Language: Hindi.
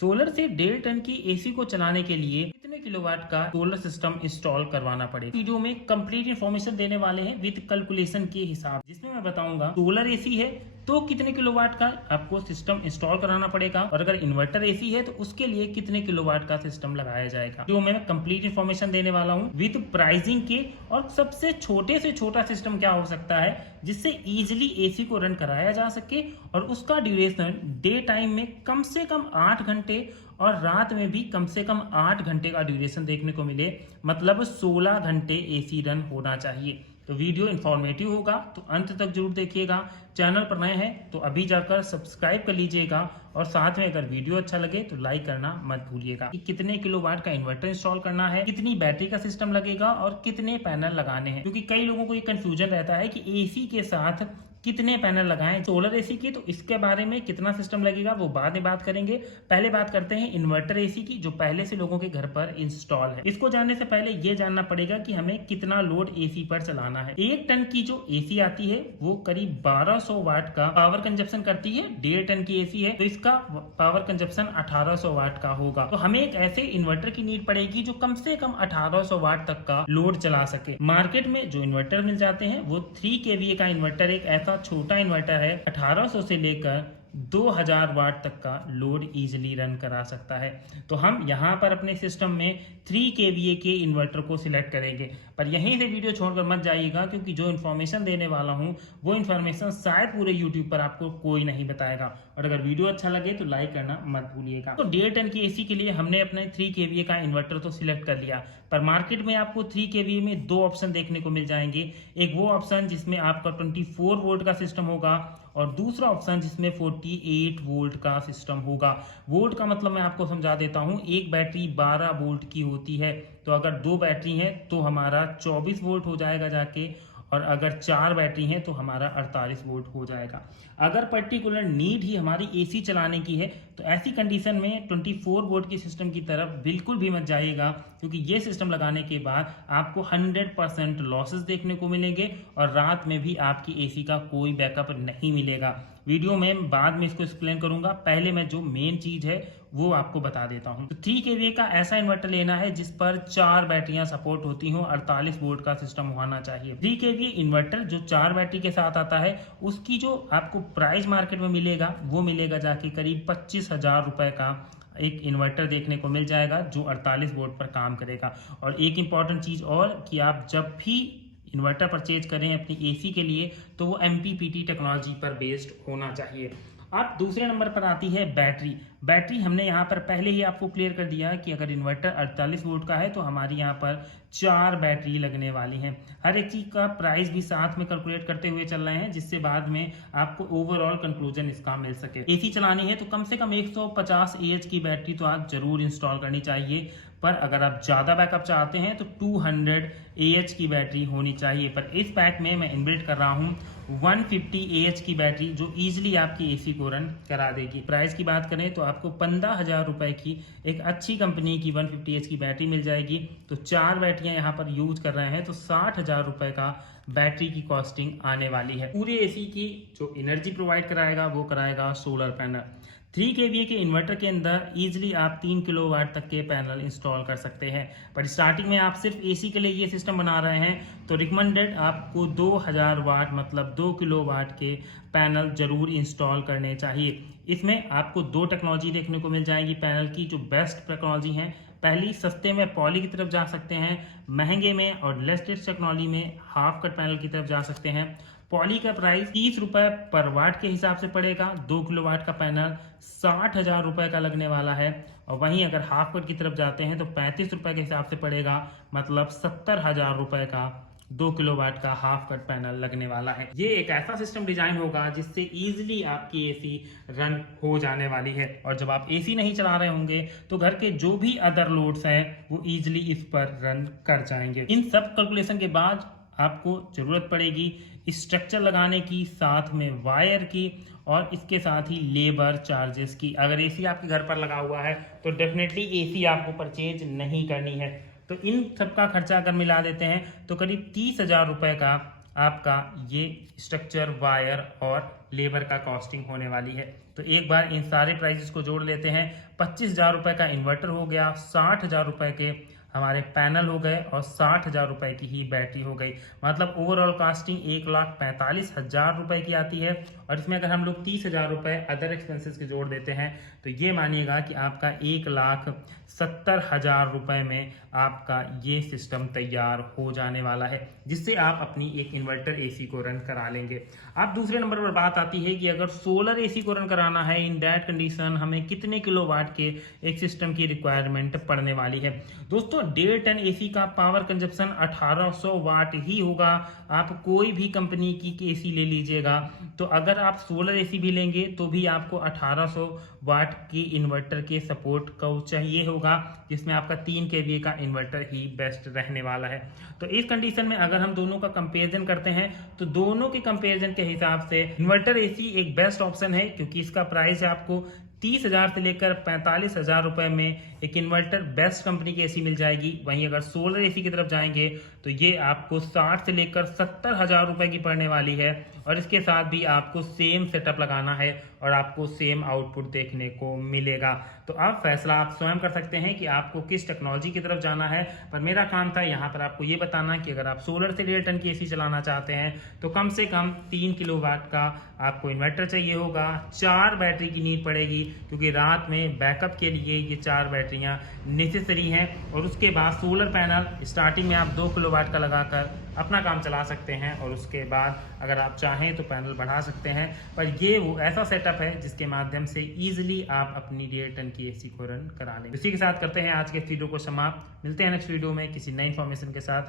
सोलर से 1.5 टन की एसी को चलाने के लिए कितने किलोवाट का सोलर सिस्टम इंस्टॉल करवाना पड़ेगा। वीडियो में कंप्लीट इन्फॉर्मेशन देने वाले हैं विद कैलकुलेशन के हिसाब, जिसमें मैं बताऊंगा सोलर एसी है तो कितने किलोवाट का आपको सिस्टम इंस्टॉल कराना पड़ेगा, और अगर इन्वर्टर एसी है तो उसके लिए कितने किलोवाट का सिस्टम लगाया जाएगा। जो मैं कंप्लीट इन्फॉर्मेशन देने वाला हूँ विद प्राइसिंग के, और सबसे छोटे से छोटा सिस्टम क्या हो सकता है जिससे इजिली एसी को रन कराया जा सके, और उसका ड्यूरेशन डे टाइम में कम से कम 8 घंटे और रात में भी कम से कम 8 घंटे का ड्यूरेशन देखने को मिले, मतलब 16 घंटे एसी रन होना चाहिए। तो वीडियो इन्फॉर्मेटिव होगा तो अंत तक जरूर देखिएगा। चैनल पर नए हैं तो अभी जाकर सब्सक्राइब कर लीजिएगा, और साथ में अगर वीडियो अच्छा लगे तो लाइक करना मत भूलिएगा। कि कितने किलोवाट का इन्वर्टर इंस्टॉल करना है, कितनी बैटरी का सिस्टम लगेगा और कितने पैनल लगाने हैं, क्योंकि कई लोगों को ये कंफ्यूजन रहता है कि एसी के साथ कितने पैनल लगाएं सोलर एसी की। तो इसके बारे में कितना सिस्टम लगेगा वो बाद में बात करेंगे। पहले बात करते हैं इन्वर्टर एसी की, जो पहले से लोगों के घर पर इंस्टॉल है। इसको जानने से पहले ये जानना पड़ेगा कि हमें कितना लोड एसी पर चलाना है। 1 टन की जो एसी आती है वो करीब 1200 वाट का पावर कंजप्शन करती है। 1.5 टन की एसी है तो इसका पावर कंजप्शन 1800 वाट का होगा। तो हमें एक ऐसे इन्वर्टर की नीड पड़ेगी जो कम से कम 1800 वाट तक का लोड चला सके। मार्केट में जो इन्वर्टर मिल जाते हैं वो 3 kVA का इन्वर्टर, एक ऐसा छोटा इन्वर्टर है 1800 से लेकर 2000 वाट तक का लोड इजीली रन करा सकता है। तो हम यहाँ पर अपने सिस्टम में 3 kVA के इन्वर्टर को सिलेक्ट करेंगे। पर यहीं से वीडियो छोड़कर मत जाइएगा, क्योंकि जो इन्फॉर्मेशन देने वाला हूँ वो इन्फॉर्मेशन शायद पूरे यूट्यूब पर आपको कोई नहीं बताएगा। और अगर वीडियो अच्छा लगे तो लाइक करना मत भूलिएगा। तो 1.5 टन की एसी के लिए हमने अपने 3 kVA का इन्वर्टर तो सिलेक्ट कर लिया, पर मार्केट में आपको 3 kVA में 2 ऑप्शन देखने को मिल जाएंगे। एक वो ऑप्शन जिसमें आपका 24 वोल्ट का सिस्टम होगा, और दूसरा ऑप्शन जिसमें 48 वोल्ट का सिस्टम होगा। वोल्ट का मतलब मैं आपको समझा देता हूं, एक बैटरी 12 वोल्ट की होती है, तो अगर 2 बैटरी है तो हमारा 24 वोल्ट हो जाएगा जाके, और अगर 4 बैटरी हैं तो हमारा 48 वोल्ट हो जाएगा। अगर पर्टिकुलर नीड ही हमारी एसी चलाने की है तो ऐसी कंडीशन में 24 वोल्ट की सिस्टम की तरफ बिल्कुल भी मत जाइएगा, क्योंकि ये सिस्टम लगाने के बाद आपको 100% लॉसेस देखने को मिलेंगे, और रात में भी आपकी एसी का कोई बैकअप नहीं मिलेगा। वीडियो में बाद में इसको एक्सप्लेन करूंगा, पहले मैं जो मेन चीज है वो आपको बता देता हूं। तो 3 kVA का ऐसा इन्वर्टर लेना है जिस पर 4 बैटरियां सपोर्ट होती हो, 48 वोल्ट का सिस्टम होना चाहिए। 3 kVA इन्वर्टर जो 4 बैटरी के साथ आता है उसकी जो आपको प्राइस मार्केट में मिलेगा वो मिलेगा जाके करीब 25,000 रुपए का एक इन्वर्टर देखने को मिल जाएगा, जो 48 वोल्ट पर काम करेगा। और एक इंपॉर्टेंट चीज और, कि आप जब भी इन्वर्टर परचेज करें अपनी एसी के लिए तो वो MPPT टेक्नोलॉजी पर बेस्ड होना चाहिए। अब दूसरे नंबर पर आती है बैटरी। बैटरी हमने यहाँ पर पहले ही आपको क्लियर कर दिया है कि अगर इन्वर्टर 48 वोल्ट का है तो हमारी यहाँ पर 4 बैटरी लगने वाली हैं। हर एक चीज का प्राइस भी साथ में कैलकुलेट करते हुए चल रहे हैं, जिससे बाद में आपको ओवरऑल कंक्लूजन इसका मिल सके। एसी चलानी है तो कम से कम 150 AH की बैटरी तो आप जरूर इंस्टॉल करनी चाहिए, पर अगर आप ज़्यादा बैकअप चाहते हैं तो 200 AH की बैटरी होनी चाहिए। पर इस पैक में मैं इनबिल्ट कर रहा हूँ 150 AH की बैटरी, जो इजीली आपकी एसी को रन करा देगी। प्राइस की बात करें तो आपको 15,000 रुपए की एक अच्छी कंपनी की 150 AH की बैटरी मिल जाएगी। तो 4 बैटरियां यहाँ पर यूज कर रहे हैं तो 60,000 रुपए का बैटरी की कॉस्टिंग आने वाली है। पूरे एसी की जो एनर्जी प्रोवाइड कराएगा वो कराएगा सोलर पैनल। 3 kVA के इन्वर्टर के अंदर इजीली आप 3 किलोवाट तक के पैनल इंस्टॉल कर सकते हैं। पर स्टार्टिंग में आप सिर्फ एसी के लिए ये सिस्टम बना रहे हैं तो रिकमेंडेड आपको 2000 वाट मतलब 2 किलोवाट के पैनल जरूर इंस्टॉल करने चाहिए। इसमें आपको 2 टेक्नोलॉजी देखने को मिल जाएगी पैनल की, जो बेस्ट टेक्नोलॉजी है। पहली, सस्ते में पॉली की तरफ जा सकते हैं, महंगे में और लेटेस्ट टेक्नोलॉजी में हाफ कट पैनल की तरफ जा सकते हैं। पॉली का प्राइस 30 रुपए पर वाट के हिसाब से पड़ेगा। 2 किलोवाट का पैनल 60,000 रुपए का लगने वाला है, और वहीं अगर हाफ कट की तरफ जाते हैं तो 35 रुपए के हिसाब से पड़ेगा, मतलब 70,000 रुपए का 2 किलोवाट का हाफ कट पैनल लगने वाला है। ये एक ऐसा सिस्टम डिजाइन होगा जिससे इजीली आपकी एसी रन हो जाने वाली है, और जब आप एसी नहीं चला रहे होंगे तो घर के जो भी अदर लोड्स हैं वो इजीली इस पर रन कर जाएंगे। इन सब कैलकुलेशन के बाद आपको जरूरत पड़ेगी स्ट्रक्चर लगाने की, साथ में वायर की, और इसके साथ ही लेबर चार्जेस की। अगर एसी आपके घर पर लगा हुआ है तो डेफिनेटली एसी आपको परचेज नहीं करनी है। तो इन सब का खर्चा अगर मिला देते हैं तो करीब 30,000 रुपए का आपका ये स्ट्रक्चर, वायर और लेबर का कॉस्टिंग होने वाली है। तो एक बार इन सारे प्राइसेस को जोड़ लेते हैं। 25,000 रुपये का इन्वर्टर हो गया, 60,000 रुपये के हमारे पैनल हो गए और 60,000 रुपये की ही बैटरी हो गई। मतलब ओवरऑल कास्टिंग 1,45,000 रुपये की आती है। और इसमें अगर हम लोग 30,000 रुपये अदर एक्सपेंसेस के जोड़ देते हैं तो ये मानिएगा कि आपका 1,70,000 रुपये में आपका ये सिस्टम तैयार हो जाने वाला है, जिससे आप अपनी एक इन्वर्टर एसी को रन करा लेंगे। अब दूसरे नंबर पर बात आती है कि अगर सोलर एसी को रन कराना है, इन दैट कंडीशन हमें कितने किलोवाट के एक सिस्टम की रिक्वायरमेंट पड़ने वाली है। दोस्तों 1.5 टन एसी का पावर कंजप्शन 1800 वाट ही होगा। आप कोई भी कंपनी की एसी ले लीजिएगा, तो अगर आप सोलर एसी भी लेंगे तो भी आपको 1800 वाट की इन्वर्टर के सपोर्ट को चाहिए होगा, जिसमें आपका 3 kVA का इन्वर्टर ही बेस्ट रहने वाला है। तो इस कंडीशन में अगर हम दोनों का कंपैरिजन करते हैं तो दोनों के कंपैरिजन के हिसाब से इन्वर्टर एसी एक बेस्ट ऑप्शन है, क्योंकि इसका प्राइस है आपको 30,000 से लेकर 45,000 रुपए में एक इन्वर्टर बेस्ट कंपनी की एसी मिल जाएगी। वहीं अगर सोलर एसी की तरफ जाएंगे तो ये आपको 60 से लेकर 70,000 रुपए की पड़ने वाली है, और इसके साथ भी आपको सेम सेटअप लगाना है और आपको सेम आउटपुट देखने को मिलेगा। तो अब फैसला आप स्वयं कर सकते हैं कि आपको किस टेक्नोलॉजी की तरफ जाना है। पर मेरा काम था यहाँ पर आपको ये बताना कि अगर आप सोलर से 1.5 टन की एसी चलाना चाहते हैं तो कम से कम 3 किलोवाट का आपको इन्वर्टर चाहिए होगा, 4 बैटरी की नीड पड़ेगी, क्योंकि रात में बैकअप के लिए ये 4 बैटरियां नेसेसरी हैं। और उसके बाद सोलर पैनल स्टार्टिंग में आप 2 किलोवाट का लगाकर अपना काम चला सकते हैं, और उसके बाद अगर आप चाहें तो पैनल बढ़ा सकते हैं। पर ये वो ऐसा सेटअप है जिसके माध्यम से ईजिली आप अपनी 1.5 टन की एसी को रन करा लें। इसी के साथ करते हैं आज के वीडियो को समाप्त। मिलते हैं नेक्स्ट वीडियो में किसी नई इन्फॉर्मेशन के साथ।